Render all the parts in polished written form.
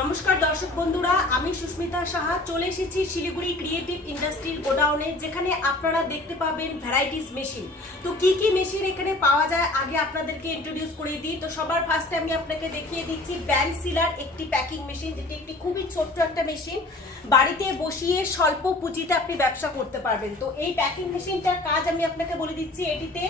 নমস্কার দর্শক বন্ধুরা, আমি সুস্মিতা সাহা চলে এসেছি শিলিগুড়ি ক্রিয়েটিভ ইন্ডাস্ট্রির গোডাউনে, যেখানে আপনারা দেখতে পাবেন ভ্যারাইটিস মেশিন। তো কি কি মেশিন এখানে পাওয়া যায় আগে আপনাদেরকে ইন্ট্রোডিউস করে দিই। তো সবার ফার্স্টে আমি আপনাকে দেখিয়ে দিচ্ছি ব্যান্ড সিলার একটি প্যাকিং মেশিন, যেটি একটি খুবই ছোট্ট একটা মেশিন। বাড়িতে বসিয়ে স্বল্প পুঁজিতে আপনি ব্যবসা করতে পারবেন। তো এই প্যাকিং মেশিনটার কাজ আমি আপনাকে বলে দিচ্ছি। এটিতে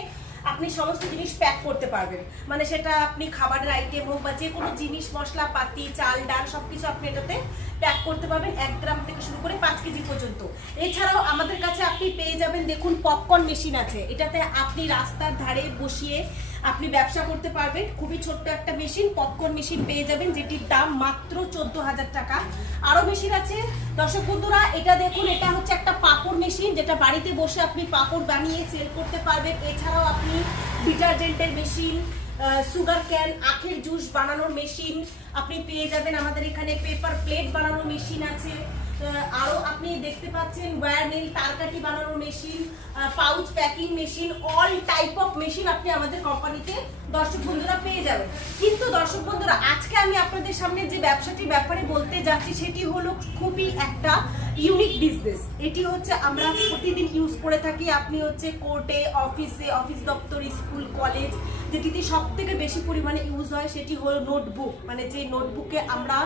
আপনি সমস্ত জিনিস প্যাক করতে পারবেন, মানে সেটা আপনি খাবারের আইটেম হোক বা যে কোনো জিনিস, মশলাপাতি, চাল ডাল সবকিছু আপনি এটাতে প্যাক করতে পারবেন, 1 গ্রাম থেকে শুরু করে 5 কেজি পর্যন্ত। এছাড়াও আমাদের কাছে আপনি পেয়ে যাবেন, দেখুন পপকর্ন মেশিন আছে। এটাতে আপনি রাস্তার ধারে বসিয়ে আপনি ব্যবসা করতে পারবেন। খুবই ছোট্ট একটা মেশিন, পপকর্ন মেশিন পেয়ে যাবেন, যেটির দাম মাত্র 14,000 টাকা। আরো মেশিন আছে দর্শক বন্ধুরা, এটা দেখুন, এটা হচ্ছে একটা পাপড় মেশিন, যেটা বাড়িতে বসে আপনি পাপড় বানিয়ে সেল করতে পারবেন। এছাড়াও আপনি ডিটারজেন্টের মেশিন, সুগার ক্যান, আখের জুস বানানোর মেশিন আপনি পেয়ে যাবেন। আমাদের এখানে পেপার প্লেট বানানোর মেশিন আছে। আরো আপনি দেখতে পাচ্ছেন ওয়্যার নেল, তারকাঠি বানানোর machine, pouch packing machine, all type of machine আপনি আমাদের কোম্পানিতে দর্শক বন্ধুরা পেয়ে যাবেন। কিন্তু দর্শক বন্ধুরা, আজকে আমি আপনাদের সামনে যে ব্যবসাটির ব্যাপারে বলতে যাচ্ছি সেটি হলো খুবই একটা ইউনিক বিজনেস। এটি হচ্ছে আমরা প্রতিদিন ইউজ করে থাকি। আপনি হচ্ছে কোর্টে, অফিসে, অফিস দপ্তর, স্কুল, কলেজ, যেটিতে সব থেকে বেশি পরিমাণে ইউজ হয় সেটি হলো নোটবুক। মানে যে নোটবুকে আমরা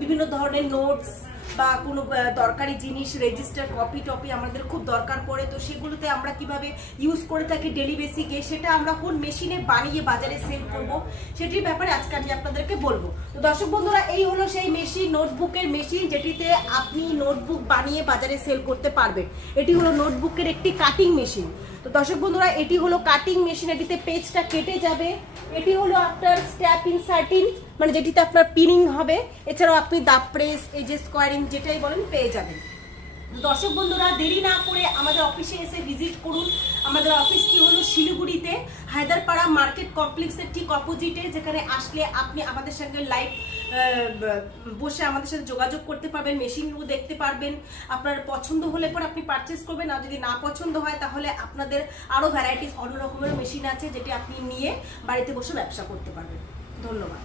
বিভিন্ন ধরনের নোটস বা কোনো দরকারি জিনিস, রেজিস্টার, কপি টপি আমাদের খুব দরকার পড়ে, তো সেগুলোতে আমরা কিভাবে ইউজ করে থাকি ডেলি বেসিকে, সেটা আমরা কোন মেশিনে বানিয়ে বাজারে সেল করব সেটির ব্যাপারে আজকে আমি আপনাদেরকে বলবো। তো দর্শক বন্ধুরা, এই হলো সেই মেশিন, নোটবুকের মেশিন, যেটিতে আপনি নোটবুক বানিয়ে বাজারে সেল করতে পারবেন। এটি হলো নোটবুকের একটি কাটিং মেশিন। তো দর্শক বন্ধুরা, এটি হলো কাটিং মেশিন, এটিতে পেজটা কেটে যাবে। এটি হলো আপনার স্ট্যাপ ইনসার্টিং, মানে যেটিতে আপনার পিনিং হবে। এছাড়াও আপনি দা প্রেস, এই যে স্কোয়ারিং যেটাই বলেন পেয়ে যাবেন। দর্শক বন্ধুরা, দেরি না করে আমাদের অফিসে এসে ভিজিট করুন। আমাদের অফিসটি হলো শিলিগুড়িতে হায়দারপাড়া মার্কেট কমপ্লেক্সের ঠিক অপোজিটে, যেখানে আসলে আপনি আমাদের সঙ্গে লাইভ বসে আমাদের সাথে যোগাযোগ করতে পারবেন, মেশিনগুলো দেখতে পারবেন। আপনার পছন্দ হলে পর আপনি পারচেস করবেন, আর যদি না পছন্দ হয় তাহলে আপনাদের আরও ভ্যারাইটিস অন্য রকমের মেশিন আছে, যেটি আপনি নিয়ে বাড়িতে বসে ব্যবসা করতে পারবেন। ধন্যবাদ।